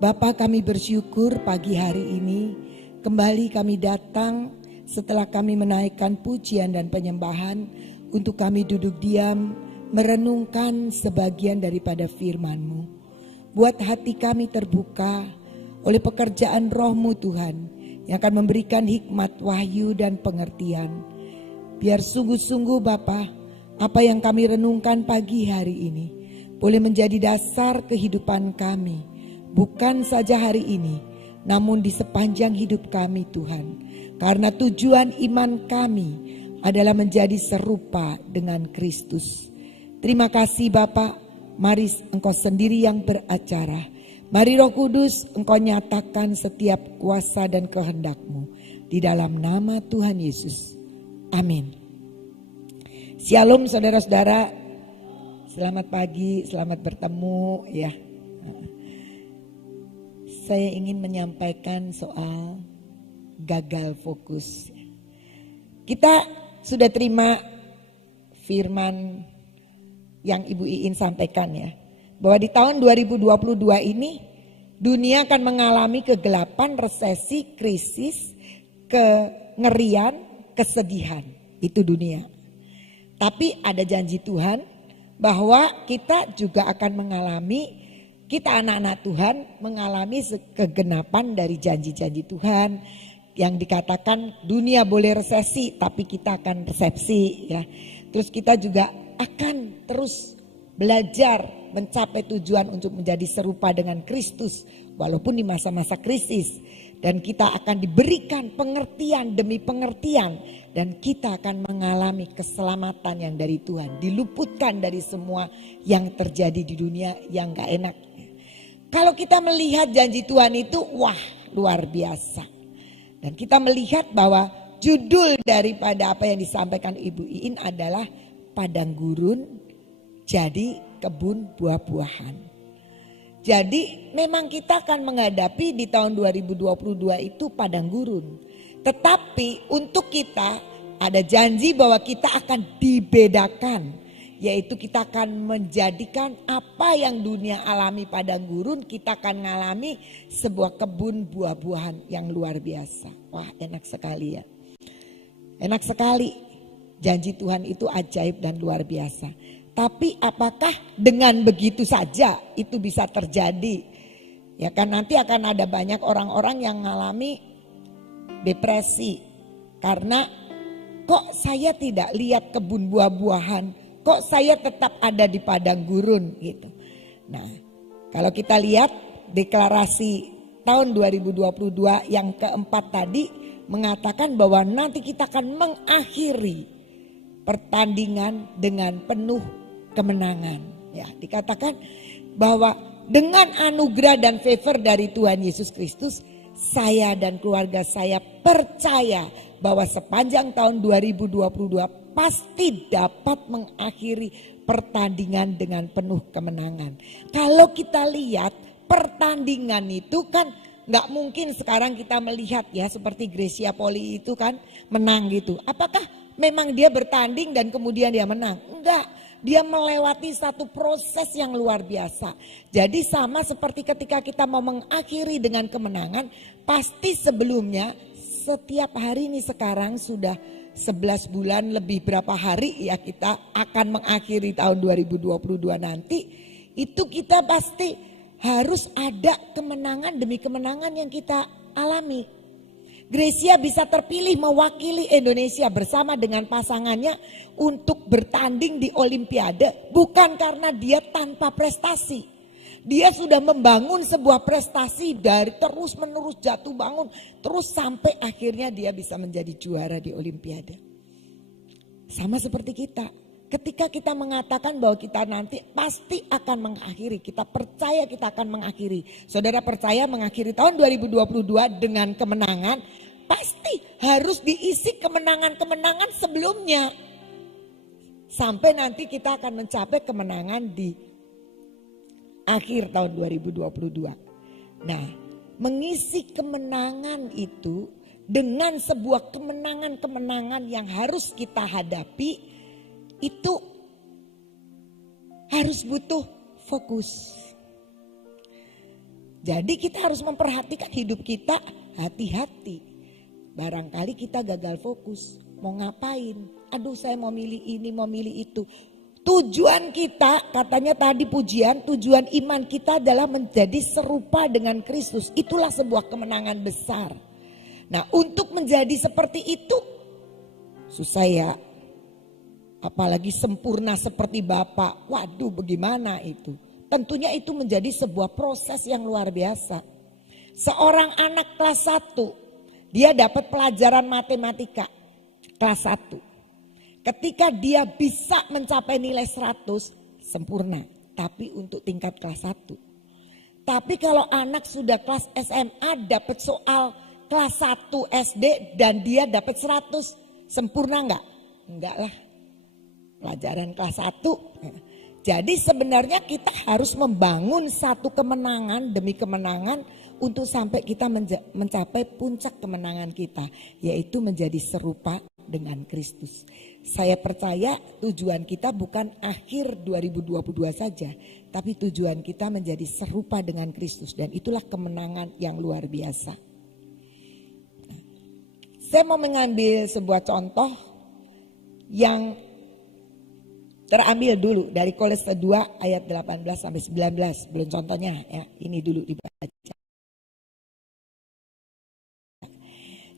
Bapa, kami bersyukur pagi hari ini kembali kami datang setelah kami menaikkan pujian dan penyembahan untuk kami duduk diam merenungkan sebagian daripada firman-Mu. Buat hati kami terbuka oleh pekerjaan Roh-Mu Tuhan yang akan memberikan hikmat, wahyu dan pengertian. Biar sungguh-sungguh Bapa, apa yang kami renungkan pagi hari ini boleh menjadi dasar kehidupan kami. Bukan saja hari ini, namun di sepanjang hidup kami Tuhan. Karena tujuan iman kami adalah menjadi serupa dengan Kristus. Terima kasih Bapa, mari Engkau sendiri yang beracara. Mari Roh Kudus Engkau nyatakan setiap kuasa dan kehendak-Mu. Di dalam nama Tuhan Yesus. Amin. Shalom saudara-saudara. Selamat pagi, selamat bertemu ya. Saya ingin menyampaikan soal gagal fokus. Kita sudah terima firman yang Ibu Iin sampaikan ya. Bahwa di tahun 2022 ini dunia akan mengalami kegelapan, resesi, krisis, kengerian, kesedihan. Itu dunia. Tapi ada janji Tuhan bahwa kita juga akan mengalami, kita anak-anak Tuhan mengalami kegenapan dari janji-janji Tuhan yang dikatakan dunia boleh resesi tapi kita akan resepsi ya. Terus kita juga akan terus belajar mencapai tujuan untuk menjadi serupa dengan Kristus walaupun di masa-masa krisis. Dan kita akan diberikan pengertian demi pengertian dan kita akan mengalami keselamatan yang dari Tuhan. Diluputkan dari semua yang terjadi di dunia yang gak enak. Kalau kita melihat janji Tuhan itu wah luar biasa. Dan kita melihat bahwa judul daripada apa yang disampaikan Ibu Iin adalah padang gurun jadi kebun buah-buahan. Jadi memang kita akan menghadapi di tahun 2022 itu padang gurun. Tetapi untuk kita ada janji bahwa kita akan dibedakan. Yaitu kita akan menjadikan apa yang dunia alami padang gurun, kita akan mengalami sebuah kebun buah-buahan yang luar biasa. Wah enak sekali ya. Enak sekali, janji Tuhan itu ajaib dan luar biasa. Tapi apakah dengan begitu saja itu bisa terjadi? Ya kan nanti akan ada banyak orang-orang yang mengalami depresi. Karena kok saya tidak lihat kebun buah-buahan, kok saya tetap ada di padang gurun gitu. Nah kalau kita lihat deklarasi tahun 2022 yang keempat tadi mengatakan bahwa nanti kita akan mengakhiri pertandingan dengan penuh kemenangan. Ya, dikatakan bahwa dengan anugerah dan favor dari Tuhan Yesus Kristus, saya dan keluarga saya percaya bahwa sepanjang tahun 2022 pasti dapat mengakhiri pertandingan dengan penuh kemenangan. Kalau kita lihat pertandingan itu kan nggak mungkin sekarang kita melihat ya seperti Grecia Poli itu kan menang gitu. Apakah memang dia bertanding dan kemudian dia menang? Enggak. Dia melewati satu proses yang luar biasa. Jadi sama seperti ketika kita mau mengakhiri dengan kemenangan, pasti sebelumnya setiap hari ini sekarang sudah 11 bulan lebih berapa hari ya kita akan mengakhiri tahun 2022 nanti. Itu kita pasti harus ada kemenangan demi kemenangan yang kita alami. Grecia bisa terpilih mewakili Indonesia bersama dengan pasangannya untuk bertanding di Olimpiade bukan karena dia tanpa prestasi. Dia sudah membangun sebuah prestasi dari terus menerus jatuh bangun terus sampai akhirnya dia bisa menjadi juara di Olimpiade. Sama seperti kita. Ketika kita mengatakan bahwa kita nanti pasti akan mengakhiri, kita percaya kita akan mengakhiri. Saudara percaya mengakhiri tahun 2022 dengan kemenangan, pasti harus diisi kemenangan-kemenangan sebelumnya. Sampai nanti kita akan mencapai kemenangan di akhir tahun 2022. Nah, mengisi kemenangan itu dengan sebuah kemenangan-kemenangan yang harus kita hadapi, itu harus butuh fokus. Jadi kita harus memperhatikan hidup kita, hati-hati. Barangkali kita gagal fokus, mau ngapain? Aduh saya mau milih ini, mau milih itu. Tujuan kita, katanya tadi pujian, tujuan iman kita adalah menjadi serupa dengan Kristus. Itulah sebuah kemenangan besar. Nah, untuk menjadi seperti itu susah ya. Apalagi sempurna seperti Bapa. Waduh, bagaimana itu? Tentunya itu menjadi sebuah proses yang luar biasa. Seorang anak kelas 1, dia dapat pelajaran matematika kelas 1. Ketika dia bisa mencapai nilai 100, sempurna. Tapi untuk tingkat kelas 1. Tapi kalau anak sudah kelas SMA dapat soal kelas 1 SD dan dia dapat 100, sempurna enggak? Enggak lah. Pelajaran kelas 1. Jadi sebenarnya kita harus membangun satu kemenangan demi kemenangan untuk sampai kita mencapai puncak kemenangan kita. Yaitu menjadi serupa dengan Kristus. Saya percaya tujuan kita bukan akhir 2022 saja. Tapi tujuan kita menjadi serupa dengan Kristus. Dan itulah kemenangan yang luar biasa. Saya mau mengambil sebuah contoh yang terambil dulu dari Kolose 2 ayat 18 sampai 19. Belum contohnya ya, ini dulu dibaca.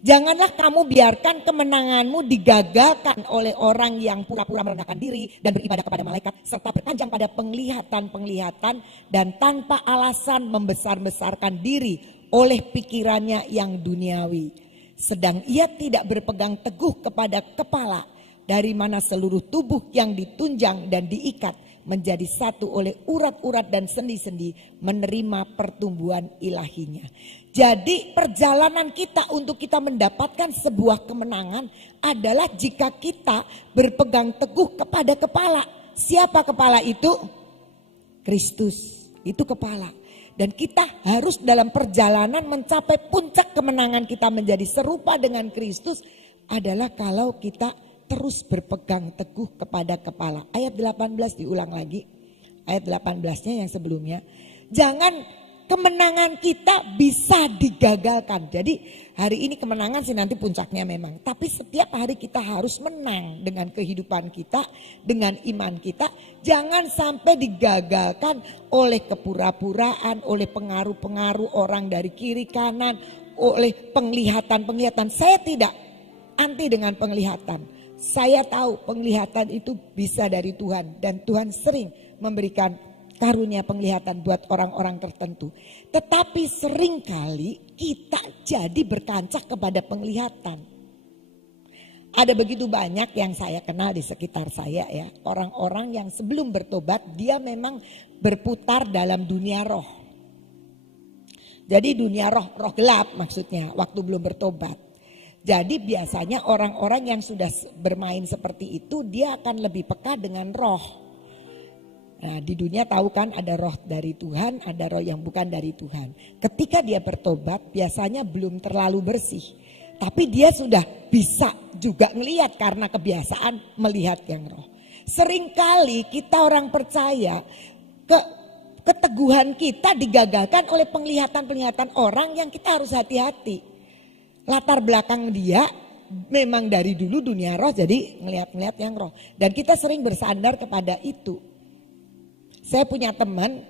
Janganlah kamu biarkan kemenanganmu digagalkan oleh orang yang pura-pura merendahkan diri dan beribadah kepada malaikat serta berkanjang pada penglihatan-penglihatan dan tanpa alasan membesar-besarkan diri oleh pikirannya yang duniawi. Sedang ia tidak berpegang teguh kepada kepala, dari mana seluruh tubuh yang ditunjang dan diikat menjadi satu oleh urat-urat dan sendi-sendi menerima pertumbuhan ilahinya. Jadi perjalanan kita untuk kita mendapatkan sebuah kemenangan adalah jika kita berpegang teguh kepada kepala. Siapa kepala itu? Kristus, itu kepala. Dan kita harus dalam perjalanan mencapai puncak kemenangan kita menjadi serupa dengan Kristus adalah kalau kita terus berpegang teguh kepada kepala. Ayat 18 diulang lagi. Ayat 18-nya yang sebelumnya. Jangan kemenangan kita bisa digagalkan. Jadi hari ini kemenangan sih nanti puncaknya memang. Tapi setiap hari kita harus menang dengan kehidupan kita, dengan iman kita. Jangan sampai digagalkan oleh kepura-puraan, oleh pengaruh-pengaruh orang dari kiri kanan, oleh penglihatan-penglihatan. Saya tidak anti dengan penglihatan. Saya tahu penglihatan itu bisa dari Tuhan dan Tuhan sering memberikan karunia penglihatan buat orang-orang tertentu. Tetapi seringkali kita jadi berkancah kepada penglihatan. Ada begitu banyak yang saya kenal di sekitar saya ya. Orang-orang yang sebelum bertobat dia memang berputar dalam dunia roh. Jadi dunia roh gelap maksudnya waktu belum bertobat. Jadi biasanya orang-orang yang sudah bermain seperti itu dia akan lebih peka dengan roh. Nah di dunia tahu kan ada roh dari Tuhan, ada roh yang bukan dari Tuhan. Ketika dia bertobat biasanya belum terlalu bersih. Tapi dia sudah bisa juga ngelihat karena kebiasaan melihat yang roh. Seringkali kita orang percaya keteguhan kita digagalkan oleh penglihatan-penglihatan orang yang kita harus hati-hati. Latar belakang dia memang dari dulu dunia roh jadi ngelihat-ngelihat yang roh. Dan kita sering bersandar kepada itu. Saya punya teman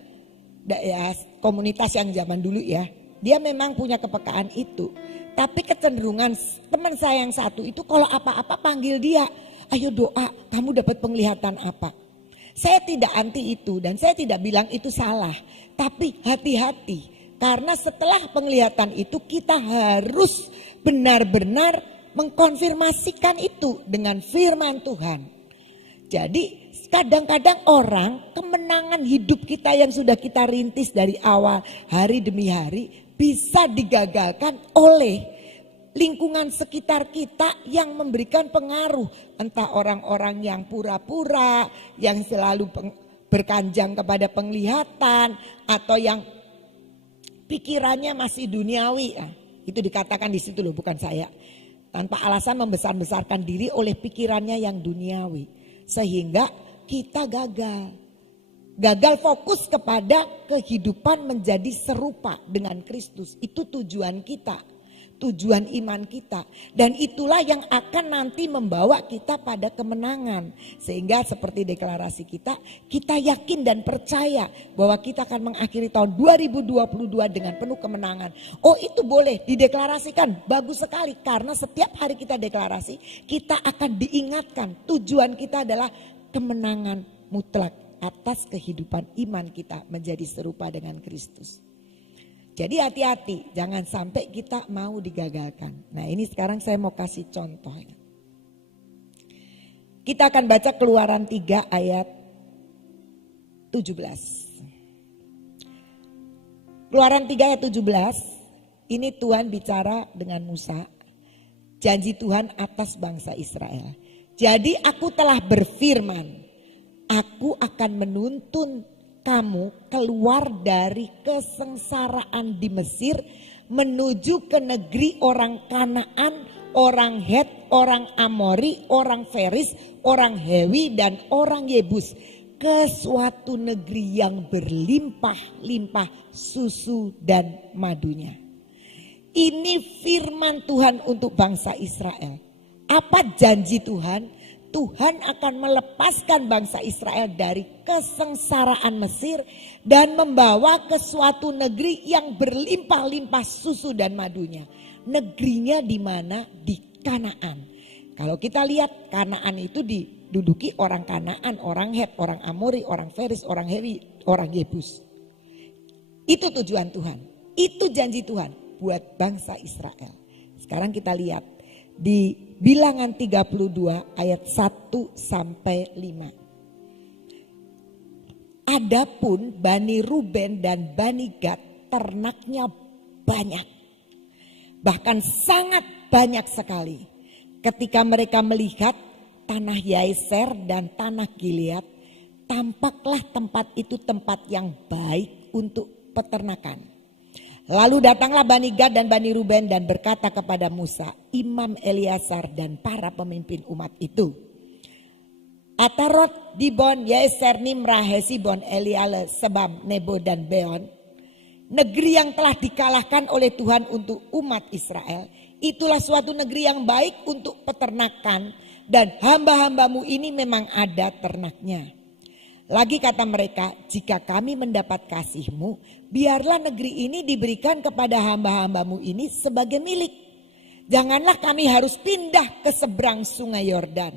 ya, komunitas yang zaman dulu ya. Dia memang punya kepekaan itu. Tapi kecenderungan teman saya yang satu itu kalau apa-apa panggil dia. Ayo doa, kamu dapat penglihatan apa? Saya tidak anti itu dan saya tidak bilang itu salah. Tapi hati-hati. Karena setelah penglihatan itu kita harus benar-benar mengkonfirmasikan itu dengan firman Tuhan. Jadi kadang-kadang orang kemenangan hidup kita yang sudah kita rintis dari awal hari demi hari bisa digagalkan oleh lingkungan sekitar kita yang memberikan pengaruh. Entah orang-orang yang pura-pura, yang selalu berkanjang kepada penglihatan atau yang pikirannya masih duniawi. Nah, itu dikatakan di situ loh, bukan saya. Tanpa alasan membesar-besarkan diri oleh pikirannya yang duniawi. Sehingga kita gagal. Gagal fokus kepada kehidupan menjadi serupa dengan Kristus. Itu tujuan kita, tujuan iman kita. Dan itulah yang akan nanti membawa kita pada kemenangan. Sehingga seperti deklarasi kita yakin dan percaya bahwa kita akan mengakhiri tahun 2022 dengan penuh kemenangan. Oh, itu boleh dideklarasikan, bagus sekali. Karena setiap hari kita deklarasi, kita akan diingatkan tujuan kita adalah kemenangan mutlak atas kehidupan iman kita menjadi serupa dengan Kristus. Jadi hati-hati, jangan sampai kita mau digagalkan. Nah, ini sekarang saya mau kasih contoh. Kita akan baca Keluaran 3 ayat 17. Keluaran 3 ayat 17, ini Tuhan bicara dengan Musa. Janji Tuhan atas bangsa Israel. Jadi aku telah berfirman, aku akan menuntun kamu keluar dari kesengsaraan di Mesir menuju ke negeri orang Kanaan, orang Het, orang Amori, orang Feris, orang Hewi dan orang Yebus. Ke suatu negeri yang berlimpah-limpah susu dan madunya. Ini firman Tuhan untuk bangsa Israel. Apa janji Tuhan? Tuhan akan melepaskan bangsa Israel dari kesengsaraan Mesir dan membawa ke suatu negeri yang berlimpah-limpah susu dan madunya. Negerinya di mana? Di Kanaan. Kalau kita lihat, Kanaan itu diduduki orang Kanaan, orang Het, orang Amori, orang Feris, orang Hewi, orang Yebus. Itu tujuan Tuhan. Itu janji Tuhan buat bangsa Israel. Sekarang kita lihat di Bilangan 32 ayat 1 sampai 5. Adapun Bani Ruben dan Bani Gad ternaknya banyak. Bahkan sangat banyak sekali. Ketika mereka melihat tanah Yaeser dan tanah Gilead, tampaklah tempat itu tempat yang baik untuk peternakan. Lalu datanglah Bani Gad dan Bani Ruben dan berkata kepada Musa, Imam Eleazar dan para pemimpin umat itu. Atarot, Dibon, Yaeser, Nimrah, Hesibon, Eleale, Sebam, Nebo dan Beon. Negeri yang telah dikalahkan oleh Tuhan untuk umat Israel. Itulah suatu negeri yang baik untuk peternakan dan hamba-hambamu ini memang ada ternaknya. Lagi kata mereka, jika kami mendapat kasih-Mu, biarlah negeri ini diberikan kepada hamba-hambamu ini sebagai milik. Janganlah kami harus pindah ke seberang sungai Yordan.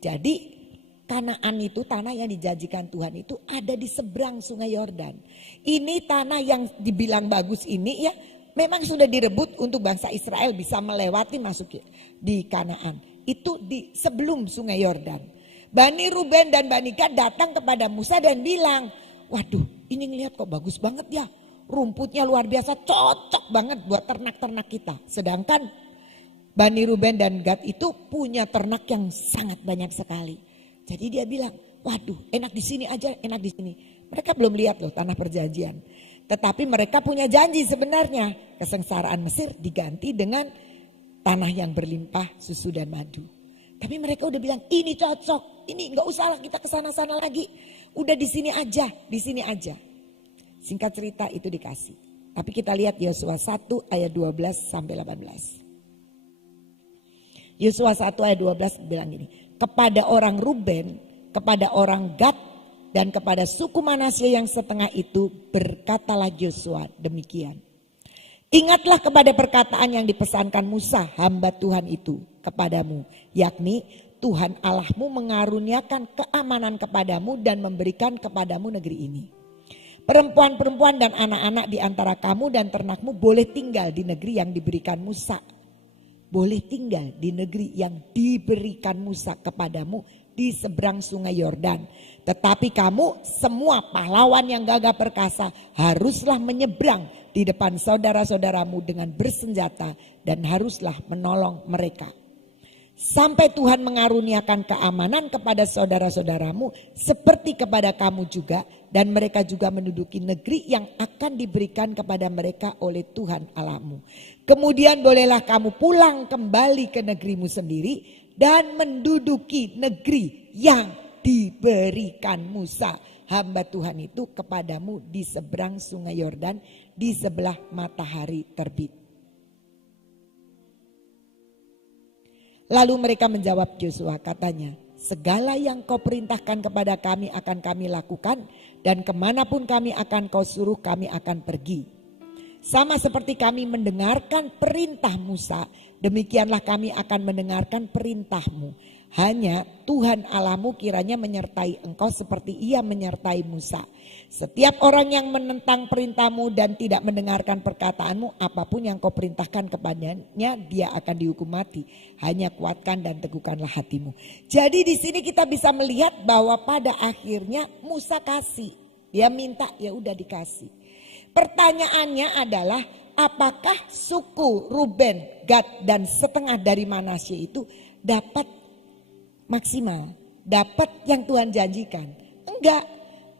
Jadi Kanaan itu tanah yang dijanjikan Tuhan itu ada di seberang sungai Yordan. Ini tanah yang dibilang bagus ini ya memang sudah direbut untuk bangsa Israel bisa melewati masuk di Kanaan. Itu di sebelum sungai Yordan. Bani Ruben dan Bani Gad datang kepada Musa dan bilang, waduh ini ngelihat kok bagus banget ya. Rumputnya luar biasa, cocok banget buat ternak-ternak kita. Sedangkan Bani Ruben dan Gad itu punya ternak yang sangat banyak sekali. Jadi dia bilang, waduh enak di sini aja, enak di sini. Mereka belum lihat loh tanah perjanjian. Tetapi mereka punya janji sebenarnya. Kesengsaraan Mesir diganti dengan tanah yang berlimpah susu dan madu. Tapi mereka udah bilang ini cocok, ini nggak usah lah kita kesana-sana lagi. Udah di sini aja, di sini aja. Singkat cerita itu dikasih. Tapi kita lihat Yosua 1 ayat 12 sampai 18. Yosua 1 ayat 12 bilang gini. Kepada orang Ruben, kepada orang Gad, dan kepada suku Manasye yang setengah itu berkatalah Yosua demikian. Ingatlah kepada perkataan yang dipesankan Musa hamba Tuhan itu kepadamu. Yakni Tuhan Allahmu mengaruniakan keamanan kepadamu dan memberikan kepadamu negeri ini. Perempuan-perempuan dan anak-anak di antara kamu dan ternakmu boleh tinggal di negeri yang diberikan Musa. Boleh tinggal di negeri yang diberikan Musa kepadamu di seberang sungai Yordan. Tetapi kamu semua pahlawan yang gagah perkasa haruslah menyeberang di depan saudara-saudaramu dengan bersenjata dan haruslah menolong mereka. Sampai Tuhan mengaruniakan keamanan kepada saudara-saudaramu seperti kepada kamu juga dan mereka juga menduduki negeri yang akan diberikan kepada mereka oleh Tuhan Allahmu. Kemudian bolehlah kamu pulang kembali ke negerimu sendiri dan menduduki negeri yang diberikan Musa hamba Tuhan itu kepadamu di seberang sungai Yordan di sebelah matahari terbit. Lalu mereka menjawab Yosua, katanya, segala yang kau perintahkan kepada kami akan kami lakukan, dan kemanapun kami akan kau suruh kami akan pergi. Sama seperti kami mendengarkan perintah Musa, demikianlah kami akan mendengarkan perintahmu. Hanya Tuhan Allahmu kiranya menyertai engkau seperti ia menyertai Musa. Setiap orang yang menentang perintahmu dan tidak mendengarkan perkataanmu, apapun yang kau perintahkan kepadanya, dia akan dihukum mati. Hanya kuatkan dan teguhkanlah hatimu. Jadi di sini kita bisa melihat bahwa pada akhirnya Musa kasih. Dia minta, ya udah dikasih. Pertanyaannya adalah apakah suku Ruben, Gad dan setengah dari Manasye itu dapat maksimal, dapat yang Tuhan janjikan? Enggak.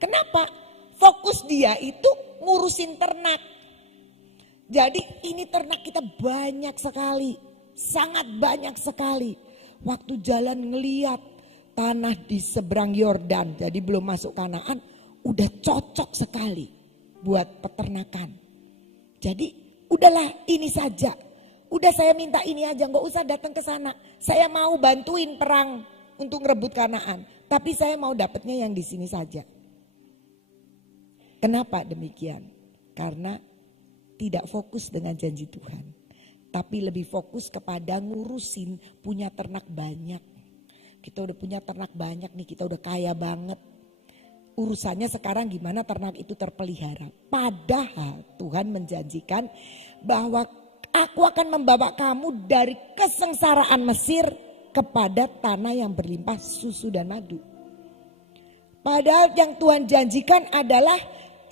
Kenapa? Fokus dia itu ngurusin ternak. Jadi ini ternak kita banyak sekali, sangat banyak sekali. Waktu jalan ngeliat tanah di seberang Yordan, jadi belum masuk Kanaan, udah cocok sekali buat peternakan. Jadi udahlah ini saja. Udah saya minta ini aja, nggak usah datang ke sana. Saya mau bantuin perang untuk ngerebut Kanaan, tapi saya mau dapatnya yang di sini saja. Kenapa demikian? Karena tidak fokus dengan janji Tuhan, tapi lebih fokus kepada ngurusin punya ternak banyak. Kita udah punya ternak banyak nih, kita udah kaya banget. Urusannya sekarang gimana ternak itu terpelihara. Padahal Tuhan menjanjikan bahwa aku akan membawa kamu dari kesengsaraan Mesir kepada tanah yang berlimpah susu dan madu. Padahal yang Tuhan janjikan adalah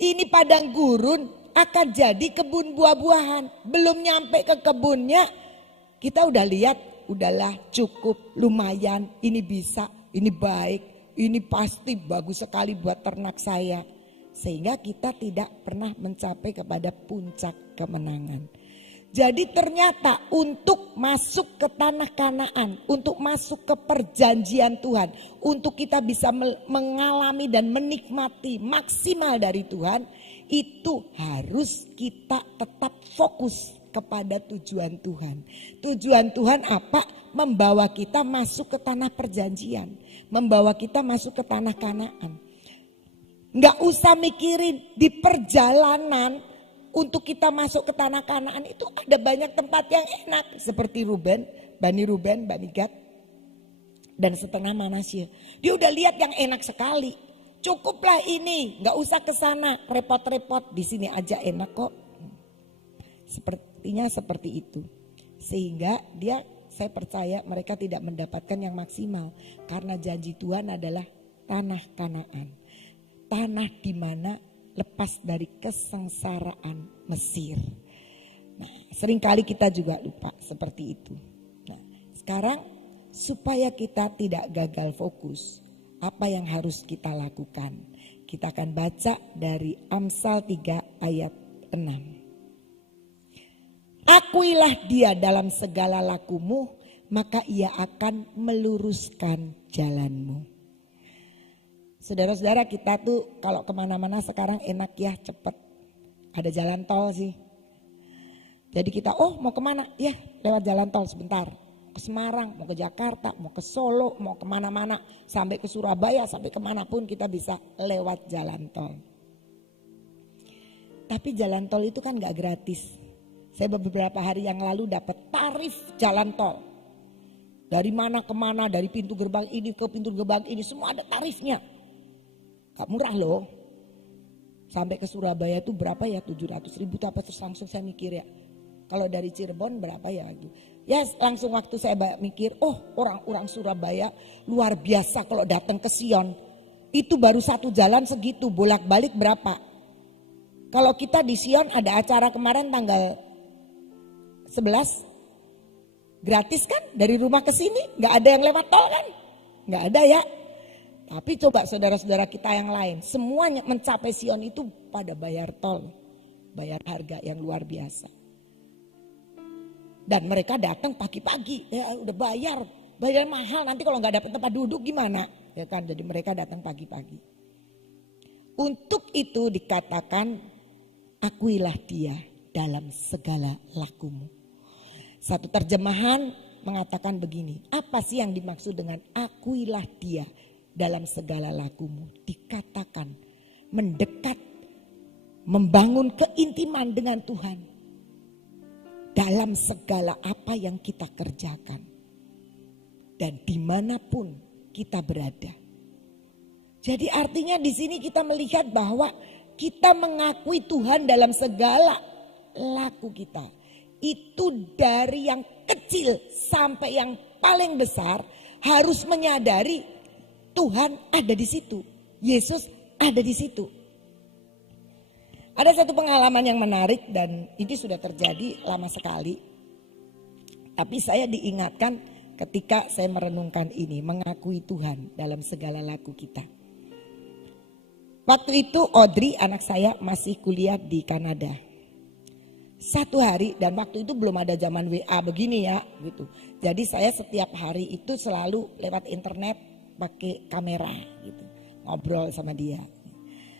ini padang gurun akan jadi kebun buah-buahan. Belum nyampe ke kebunnya kita udah lihat, udahlah cukup, lumayan, ini bisa, ini baik, ini pasti bagus sekali buat ternak saya. Sehingga kita tidak pernah mencapai kepada puncak kemenangan. Jadi ternyata untuk masuk ke tanah Kanaan, untuk masuk ke perjanjian Tuhan, untuk kita bisa mengalami dan menikmati maksimal dari Tuhan, itu harus kita tetap fokus kepada tujuan Tuhan. Tujuan Tuhan apa? Membawa kita masuk ke tanah perjanjian, membawa kita masuk ke tanah Kanaan. Nggak usah mikirin di perjalanan. Untuk kita masuk ke tanah Kanaan itu ada banyak tempat yang enak. Seperti Bani Ruben, Bani Gad. Dan setengah Manasye. Dia udah lihat yang enak sekali. Cukuplah ini, gak usah ke sana repot-repot. Di sini aja enak kok. Sepertinya seperti itu. Sehingga saya percaya mereka tidak mendapatkan yang maksimal. Karena janji Tuhan adalah tanah Kanaan. Tanah di mana lepas dari kesengsaraan Mesir. Nah, seringkali kita juga lupa seperti itu. Nah, sekarang supaya kita tidak gagal fokus, apa yang harus kita lakukan? Kita akan baca dari Amsal 3 ayat 6. Akuilah dia dalam segala lakumu, maka ia akan meluruskan jalanmu. Saudara-saudara, kita tuh kalau kemana-mana sekarang enak ya, cepet. Ada jalan tol sih. Jadi kita mau kemana? Ya lewat jalan tol sebentar. Ke Semarang, mau ke Jakarta, mau ke Solo, mau kemana-mana. Sampai ke Surabaya, sampai kemanapun kita bisa lewat jalan tol. Tapi jalan tol itu kan gak gratis. Saya beberapa hari yang lalu dapat tarif jalan tol. Dari mana ke mana, dari pintu gerbang ini ke pintu gerbang ini, semua ada tarifnya. Gak murah loh. Sampai ke Surabaya itu berapa ya, 700.000 apa, terus langsung saya mikir ya. Kalau dari Cirebon berapa ya. Ya langsung waktu saya mikir, orang-orang Surabaya luar biasa kalau datang ke Sion. Itu baru satu jalan segitu, bolak-balik berapa. Kalau kita di Sion ada acara kemarin tanggal 11. Gratis kan dari rumah ke sini, gak ada yang lewat tol kan. Gak ada ya. Tapi coba saudara-saudara kita yang lain, semuanya mencapai Sion itu pada bayar tol, bayar harga yang luar biasa. Dan mereka datang pagi-pagi, ya udah bayar mahal, nanti kalau nggak dapat tempat duduk gimana? Ya ya kan? Jadi mereka datang pagi-pagi. Untuk itu dikatakan, akuilah dia dalam segala lakumu. Satu terjemahan mengatakan begini, apa sih yang dimaksud dengan akuilah dia dalam segala lakumu? Dikatakan mendekat, membangun keintiman dengan Tuhan dalam segala apa yang kita kerjakan dan dimanapun kita berada. Jadi artinya di sini kita melihat bahwa kita mengakui Tuhan dalam segala laku kita. Itu dari yang kecil sampai yang paling besar harus menyadari Tuhan ada di situ. Yesus ada di situ. Ada satu pengalaman yang menarik dan ini sudah terjadi lama sekali. Tapi saya diingatkan ketika saya merenungkan ini, mengakui Tuhan dalam segala laku kita. Waktu itu Audrey anak saya masih kuliah di Kanada. Satu hari, dan waktu itu belum ada zaman WA begini ya gitu. Jadi saya setiap hari itu selalu lewat internet pakai kamera gitu. Ngobrol sama dia.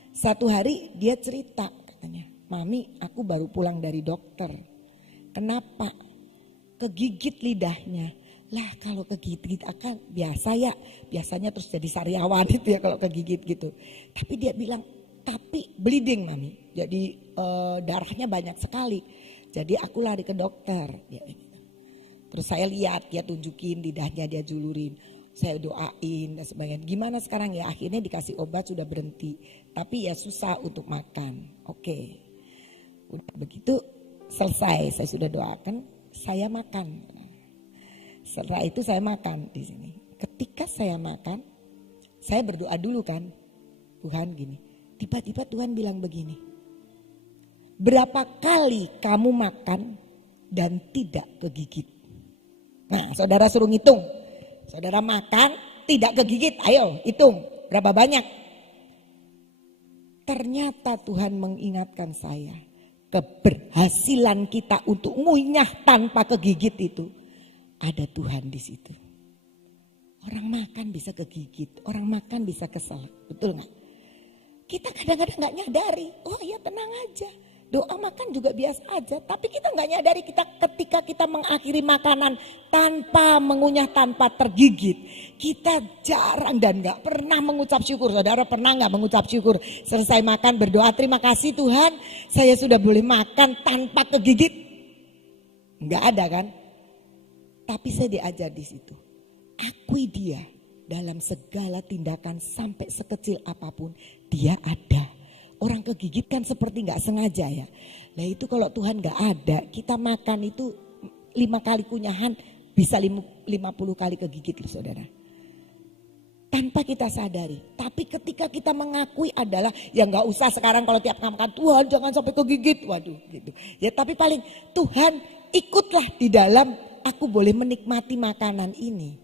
Satu hari dia cerita katanya, "Mami, aku baru pulang dari dokter. Kenapa? Kegigit lidahnya." Lah kalau kegigit akan biasa ya, biasanya terus jadi sariawan itu ya kalau kegigit gitu. Tapi dia bilang, tapi bleeding Mami, jadi darahnya banyak sekali. Jadi aku lari ke dokter. Terus saya lihat dia tunjukin lidahnya, dia julurin. Saya doain dan sebagainya. Gimana sekarang ya, akhirnya dikasih obat sudah berhenti. Tapi ya susah untuk makan. Oke. Udah begitu selesai, saya sudah doakan, saya makan. Setelah itu saya makan di sini. Ketika saya makan, saya berdoa dulu kan. Tuhan gini. Tiba-tiba Tuhan bilang begini. Berapa kali kamu makan dan tidak kegigit? Nah, saudara suruh ngitung. Saudara makan tidak kegigit, ayo hitung berapa banyak. Ternyata Tuhan mengingatkan saya. Keberhasilan kita untuk ngunyah tanpa kegigit itu. Ada Tuhan di situ. Orang makan bisa kegigit, orang makan bisa kesel, betul nggak? Kita kadang-kadang nggak nyadari. Oh ya tenang aja, doa makan juga biasa aja. Tapi kita nggak nyadari ketika kita mengakhiri makanan tanpa mengunyah, tanpa tergigit, kita jarang dan nggak pernah mengucap syukur. Saudara pernah nggak mengucap syukur? Selesai makan berdoa, terima kasih Tuhan, saya sudah boleh makan tanpa kegigit. Nggak ada kan? Tapi saya diajar di situ. Akui dia dalam segala tindakan sampai sekecil apapun dia ada. Orang kegigit kan seperti nggak sengaja ya. Nah itu kalau Tuhan nggak ada, kita makan itu 5 kali kunyahan bisa 50 kali kegigit loh saudara. Tanpa kita sadari. Tapi ketika kita mengakui adalah ya nggak usah sekarang kalau tiap makan Tuhan jangan sampai kegigit. Waduh gitu. Ya tapi paling Tuhan ikutlah di dalam aku boleh menikmati makanan ini.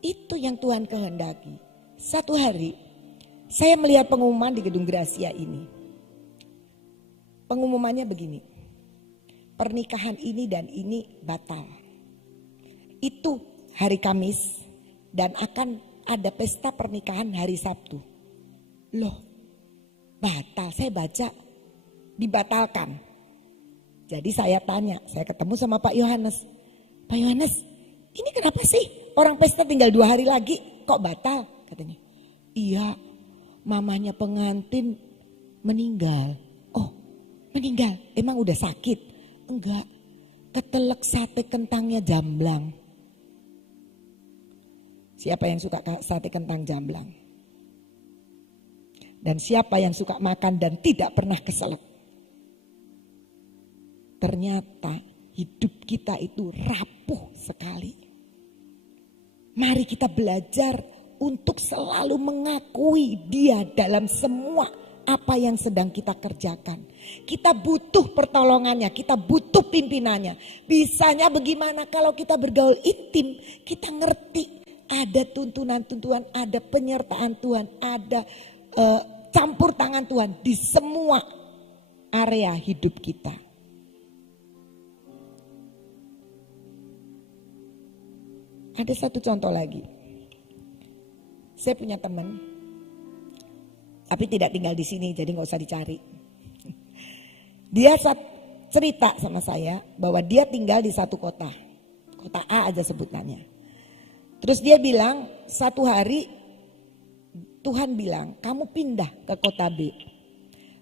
Itu yang Tuhan kehendaki. Satu hari saya melihat pengumuman di Gedung Gracia ini. Pengumumannya begini. Pernikahan ini dan ini batal. Itu hari Kamis dan akan ada pesta pernikahan hari Sabtu. Loh, batal. Saya baca dibatalkan. Jadi saya tanya, saya ketemu sama Pak Yohanes. Pak Yohanes, ini kenapa sih orang pesta tinggal 2 hari lagi kok batal? Katanya, iya mamanya pengantin meninggal. Oh meninggal, emang udah sakit? Enggak, ketelek sate kentangnya jamblang. Siapa yang suka sate kentang jamblang? Dan siapa yang suka makan dan tidak pernah keselak? Ternyata hidup kita itu rapuh sekali. Mari kita belajar untuk selalu mengakui dia dalam semua apa yang sedang kita kerjakan. Kita butuh pertolongannya, kita butuh pimpinannya. Bisanya bagaimana kalau kita bergaul intim, kita ngerti ada tuntunan-tuntunan, ada penyertaan Tuhan, ada campur tangan Tuhan di semua area hidup kita. Ada satu contoh lagi. Saya punya teman, tapi tidak tinggal di sini, jadi nggak usah dicari. Dia cerita sama saya bahwa dia tinggal di satu kota A aja sebutannya. Terus dia bilang satu hari Tuhan bilang kamu pindah ke kota B,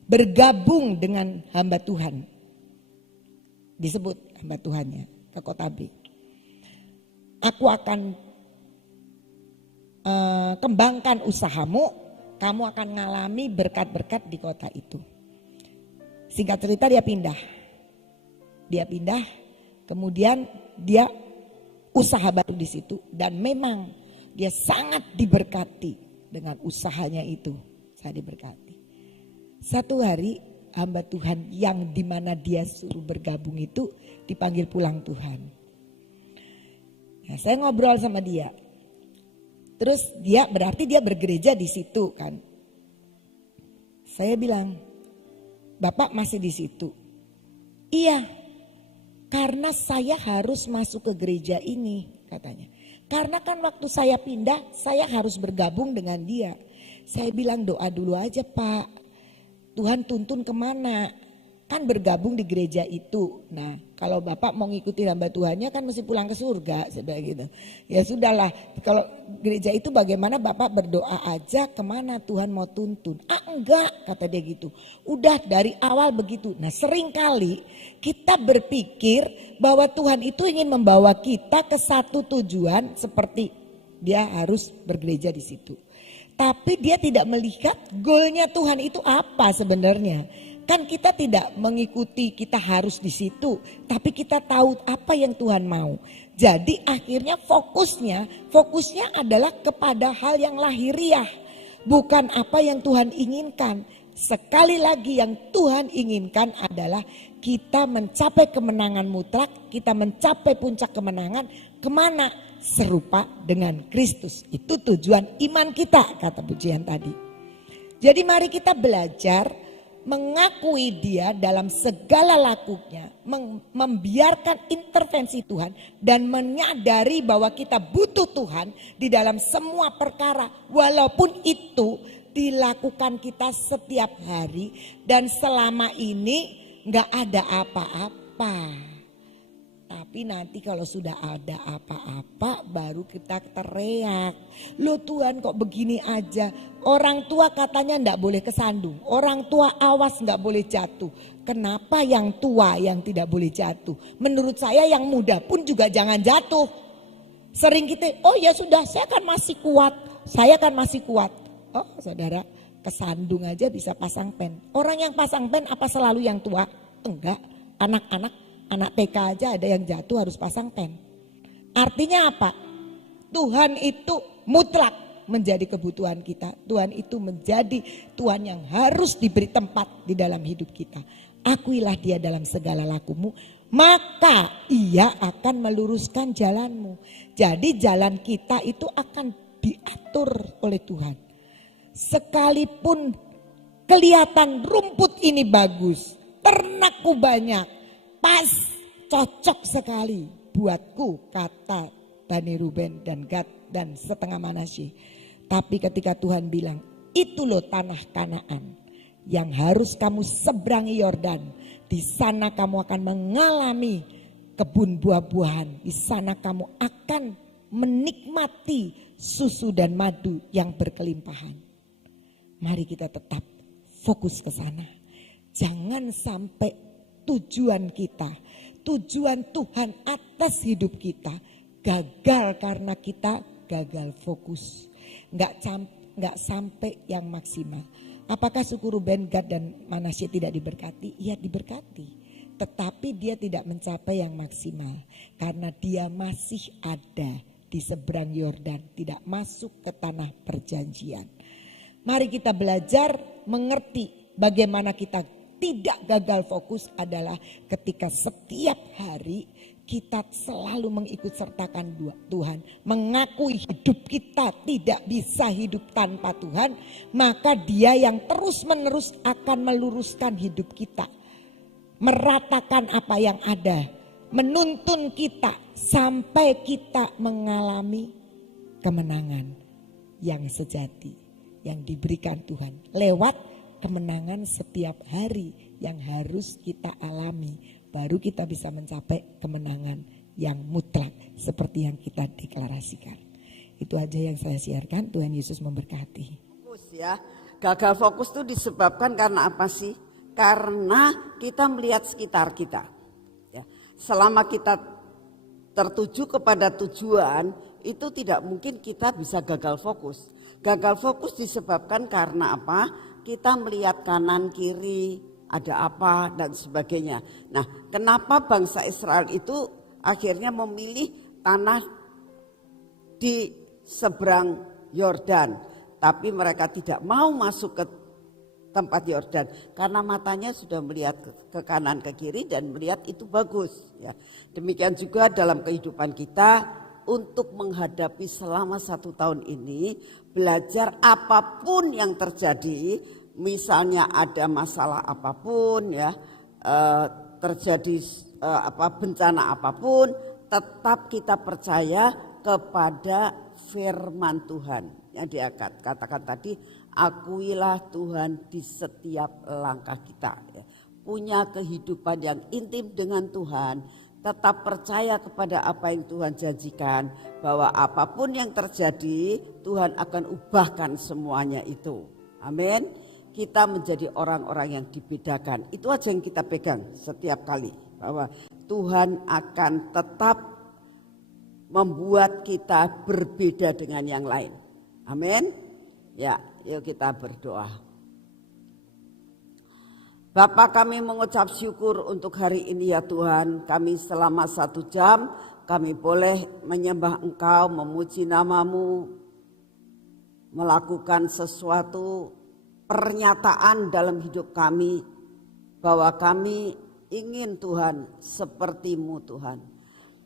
bergabung dengan hamba Tuhan. Disebut hamba Tuhannya ke kota B. Aku akan kembangkan usahamu, kamu akan mengalami berkat-berkat di kota itu. Singkat cerita dia pindah. Kemudian dia usaha baru di situ dan memang dia sangat diberkati dengan usahanya itu. Saya diberkati. Satu hari hamba Tuhan yang dimana dia suruh bergabung itu dipanggil pulang Tuhan. Nah, saya ngobrol sama dia. Terus dia berarti dia bergereja di situ kan. Saya bilang, Bapak masih di situ? Iya, karena saya harus masuk ke gereja ini katanya. Karena kan waktu saya pindah, saya harus bergabung dengan dia. Saya bilang doa dulu aja Pak, Tuhan tuntun kemana? Kan bergabung di gereja itu. Nah kalau Bapak mau ngikuti hamba Tuhannya kan mesti pulang ke surga. Sudah gitu. Ya sudahlah, kalau gereja itu bagaimana Bapak berdoa aja kemana Tuhan mau tuntun. Enggak kata dia gitu. Udah dari awal begitu. Nah seringkali kita berpikir bahwa Tuhan itu ingin membawa kita ke satu tujuan seperti dia harus bergereja di situ. Tapi dia tidak melihat goalnya Tuhan itu apa sebenarnya. Kan kita tidak mengikuti kita harus di situ, tapi kita tahu apa yang Tuhan mau. Jadi akhirnya fokusnya adalah kepada hal yang lahiriah, bukan apa yang Tuhan inginkan. Sekali lagi yang Tuhan inginkan adalah kita mencapai kemenangan mutlak, kita mencapai puncak kemenangan. Kemana? Serupa dengan Kristus. Itu tujuan iman kita, kata pujian tadi. Jadi mari kita belajar mengakui dia dalam segala lakunya, membiarkan intervensi Tuhan dan menyadari bahwa kita butuh Tuhan di dalam semua perkara walaupun itu dilakukan kita setiap hari dan selama ini nggak ada apa-apa. Tapi nanti kalau sudah ada apa-apa baru kita teriak. Loh Tuhan kok begini aja. Orang tua katanya enggak boleh kesandung. Orang tua awas enggak boleh jatuh. Kenapa yang tua yang tidak boleh jatuh? Menurut saya yang muda pun juga jangan jatuh. Sering kita, oh ya sudah saya kan masih kuat. Saya kan masih kuat. Oh saudara, kesandung aja bisa pasang pen. Orang yang pasang pen apa selalu yang tua? Enggak, anak TK aja ada yang jatuh harus pasang pen. Artinya apa? Tuhan itu mutlak menjadi kebutuhan kita. Tuhan itu menjadi Tuhan yang harus diberi tempat di dalam hidup kita. Akuilah dia dalam segala lakumu, maka ia akan meluruskan jalanmu. Jadi jalan kita itu akan diatur oleh Tuhan. Sekalipun kelihatan rumput ini bagus, ternakku banyak, pas, cocok sekali buatku, kata Bani Ruben dan Gad dan setengah Manasye. Tapi ketika Tuhan bilang, itu loh tanah Kanaan yang harus kamu seberangi Yordan. Di sana kamu akan mengalami kebun buah-buahan. Di sana kamu akan menikmati susu dan madu yang berkelimpahan. Mari kita tetap fokus ke sana. Jangan sampai tujuan kita, tujuan Tuhan atas hidup kita gagal karena kita gagal fokus. Nggak sampai yang maksimal. Apakah suku Ruben, Gad dan Manasye tidak diberkati? Iya diberkati. Tetapi dia tidak mencapai yang maksimal. Karena dia masih ada di seberang Yordan. Tidak masuk ke tanah perjanjian. Mari kita belajar mengerti bagaimana kita tidak gagal fokus adalah ketika setiap hari kita selalu mengikut sertakan Tuhan. Mengakui hidup kita tidak bisa hidup tanpa Tuhan. Maka dia yang terus menerus akan meluruskan hidup kita. Meratakan apa yang ada. Menuntun kita sampai kita mengalami kemenangan. yang sejati yang diberikan Tuhan lewat kemenangan setiap hari yang harus kita alami, baru kita bisa mencapai kemenangan yang mutlak seperti yang kita deklarasikan. Itu aja yang saya siarkan. Tuhan Yesus memberkati. Fokus ya. Gagal fokus itu disebabkan karena apa sih? Karena kita melihat sekitar kita. Ya. Selama kita tertuju kepada tujuan, itu tidak mungkin kita bisa gagal fokus. Gagal fokus disebabkan karena apa? Kita melihat kanan kiri, ada apa dan sebagainya. Nah, kenapa bangsa Israel itu akhirnya memilih tanah di seberang Yordan, tapi mereka tidak mau masuk ke tempat Yordan karena matanya sudah melihat ke kanan ke kiri dan melihat itu bagus ya. Demikian juga dalam kehidupan kita, untuk menghadapi selama 1 tahun ini, belajar apapun yang terjadi, misalnya ada masalah apapun ya, terjadi bencana apapun, tetap kita percaya kepada firman Tuhan yang dikatakan tadi, akuilah Tuhan di setiap langkah kita ya. Punya kehidupan yang intim dengan Tuhan, tetap percaya kepada apa yang Tuhan janjikan, bahwa apapun yang terjadi Tuhan akan ubahkan semuanya itu. Amin. Kita menjadi orang-orang yang dibedakan. Itu aja yang kita pegang setiap kali, bahwa Tuhan akan tetap membuat kita berbeda dengan yang lain. Amin. Ya, yuk kita berdoa. Bapa, kami mengucap syukur untuk hari ini ya Tuhan. Kami selama 1 jam kami boleh menyembah Engkau, memuji nama-Mu, melakukan sesuatu pernyataan dalam hidup kami bahwa kami ingin Tuhan seperti-Mu Tuhan.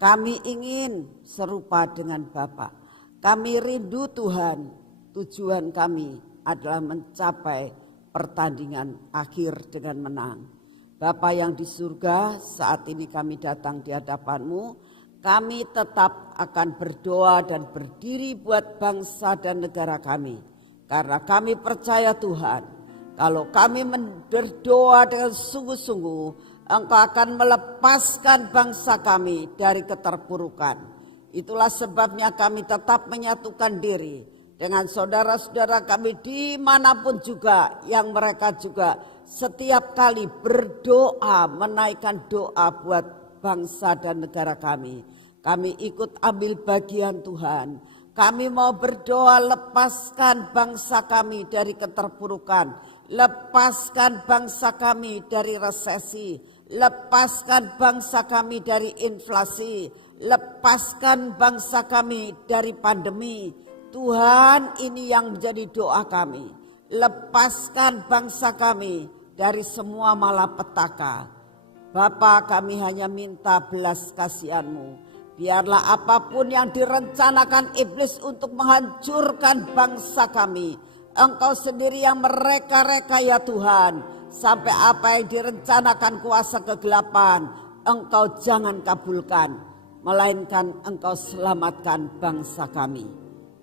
Kami ingin serupa dengan Bapa. Kami rindu Tuhan, tujuan kami adalah mencapai pertandingan akhir dengan menang. Bapa yang di surga, saat ini kami datang di hadapan-Mu. Kami tetap akan berdoa dan berdiri buat bangsa dan negara kami. Karena kami percaya Tuhan, kalau kami berdoa dengan sungguh-sungguh, Engkau akan melepaskan bangsa kami dari keterpurukan. Itulah sebabnya kami tetap menyatukan diri dengan saudara-saudara kami dimanapun juga, yang mereka juga setiap kali berdoa, menaikkan doa buat bangsa dan negara kami. Kami ikut ambil bagian Tuhan. Kami mau berdoa, lepaskan bangsa kami dari keterpurukan. Lepaskan bangsa kami dari resesi. Lepaskan bangsa kami dari inflasi. Lepaskan bangsa kami dari pandemi. Tuhan, ini yang menjadi doa kami. Lepaskan bangsa kami dari semua malapetaka. Bapa, kami hanya minta belas kasihan-Mu. Biarlah apapun yang direncanakan iblis untuk menghancurkan bangsa kami, Engkau sendiri yang mereka-reka ya Tuhan. Sampai apa yang direncanakan kuasa kegelapan, Engkau jangan kabulkan, melainkan Engkau selamatkan bangsa kami.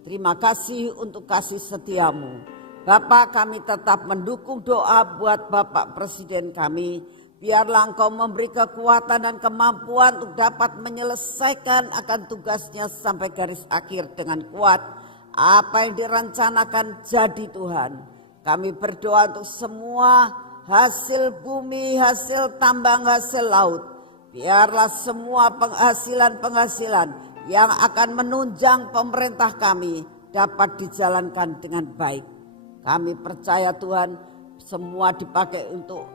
Terima kasih untuk kasih setia-Mu. Bapa, kami tetap mendukung doa buat Bapak Presiden kami. Biarlah Engkau memberi kekuatan dan kemampuan untuk dapat menyelesaikan akan tugasnya sampai garis akhir dengan kuat. Apa yang direncanakan jadi Tuhan. Kami berdoa untuk semua hasil bumi, hasil tambang, hasil laut. Biarlah semua penghasilan-penghasilan yang akan menunjang pemerintah kami dapat dijalankan dengan baik. Kami percaya Tuhan, semua dipakai untuk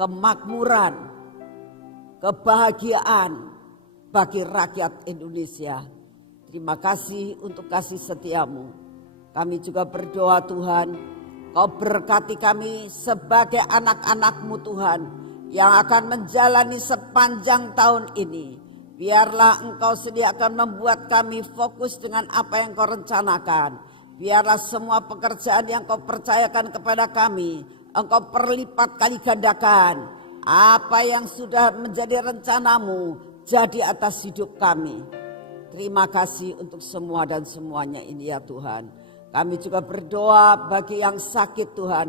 kemakmuran, kebahagiaan bagi rakyat Indonesia. Terima kasih untuk kasih setia-Mu. Kami juga berdoa Tuhan, Kau berkati kami sebagai anak-anak-Mu Tuhan, yang akan menjalani sepanjang tahun ini. Biarlah Engkau sendiri akan membuat kami fokus dengan apa yang Kau rencanakan. Biarlah semua pekerjaan yang Kau percayakan kepada kami, Engkau perlipat kali gandakan. Apa yang sudah menjadi rencana-Mu jadi atas hidup kami. Terima kasih untuk semua dan semuanya ini ya Tuhan. Kami juga berdoa bagi yang sakit Tuhan.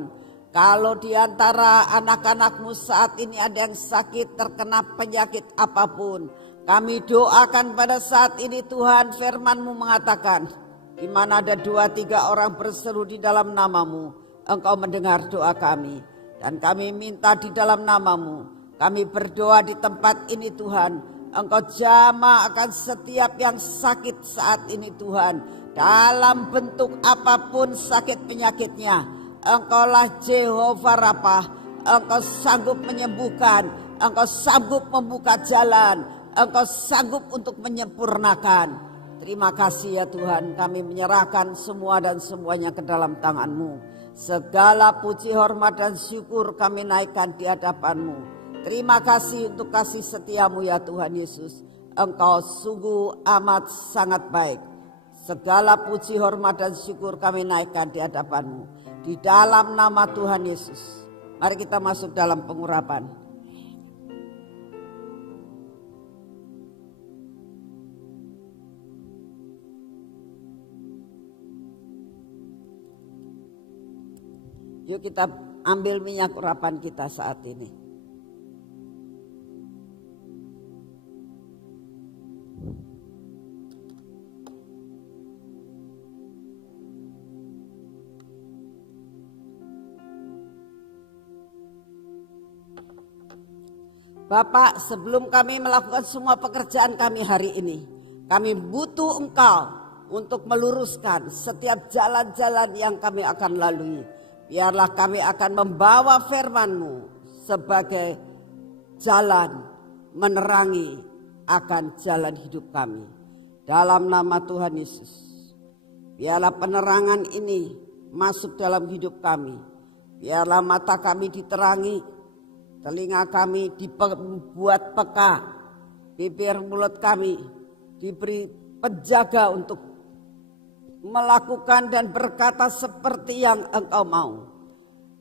Kalau di antara anak-anak-Mu saat ini ada yang sakit terkena penyakit apapun, kami doakan pada saat ini Tuhan, firman-Mu mengatakan, di mana ada 2-3 orang berseru di dalam nama-Mu, Engkau mendengar doa kami. Dan kami minta di dalam nama-Mu, kami berdoa di tempat ini Tuhan, Engkau jamah akan setiap yang sakit saat ini Tuhan. Dalam bentuk apapun sakit penyakitnya, Engkaulah Jehovah Rapha, Engkau sanggup menyembuhkan, Engkau sanggup membuka jalan, Engkau sanggup untuk menyempurnakan. Terima kasih ya Tuhan, kami menyerahkan semua dan semuanya ke dalam tangan-Mu. Segala puji, hormat dan syukur kami naikkan di hadapan-Mu. Terima kasih untuk kasih setia-Mu ya Tuhan Yesus. Engkau sungguh amat sangat baik. Segala puji, hormat dan syukur kami naikkan di hadapan-Mu. Di dalam nama Tuhan Yesus. Mari kita masuk dalam pengurapan. Yuk kita ambil minyak urapan kita saat ini. Bapak, sebelum kami melakukan semua pekerjaan kami hari ini, kami butuh Engkau untuk meluruskan setiap jalan-jalan yang kami akan lalui. Biarlah kami akan membawa firman-Mu sebagai jalan menerangi akan jalan hidup kami. Dalam nama Tuhan Yesus, biarlah penerangan ini masuk dalam hidup kami. Biarlah mata kami diterangi, telinga kami dibuat peka, bibir mulut kami diberi penjaga untuk melakukan dan berkata seperti yang Engkau mau.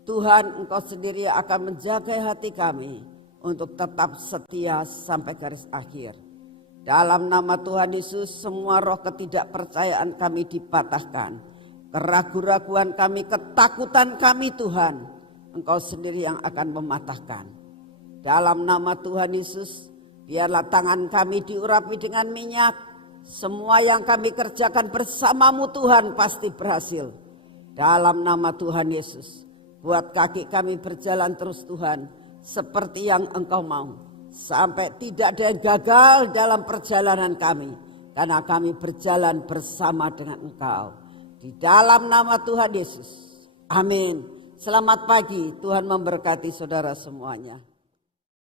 Tuhan, Engkau sendiri akan menjaga hati kami untuk tetap setia sampai garis akhir. Dalam nama Tuhan Yesus, semua roh ketidakpercayaan kami dipatahkan. Keraguan-raguan kami, ketakutan kami Tuhan, Engkau sendiri yang akan mematahkan. Dalam nama Tuhan Yesus, biarlah tangan kami diurapi dengan minyak. Semua yang kami kerjakan bersama-Mu Tuhan pasti berhasil. Dalam nama Tuhan Yesus, buat kaki kami berjalan terus Tuhan, seperti yang Engkau mau. Sampai tidak ada yang gagal dalam perjalanan kami, karena kami berjalan bersama dengan Engkau. Di dalam nama Tuhan Yesus, amin. Selamat pagi, Tuhan memberkati saudara semuanya.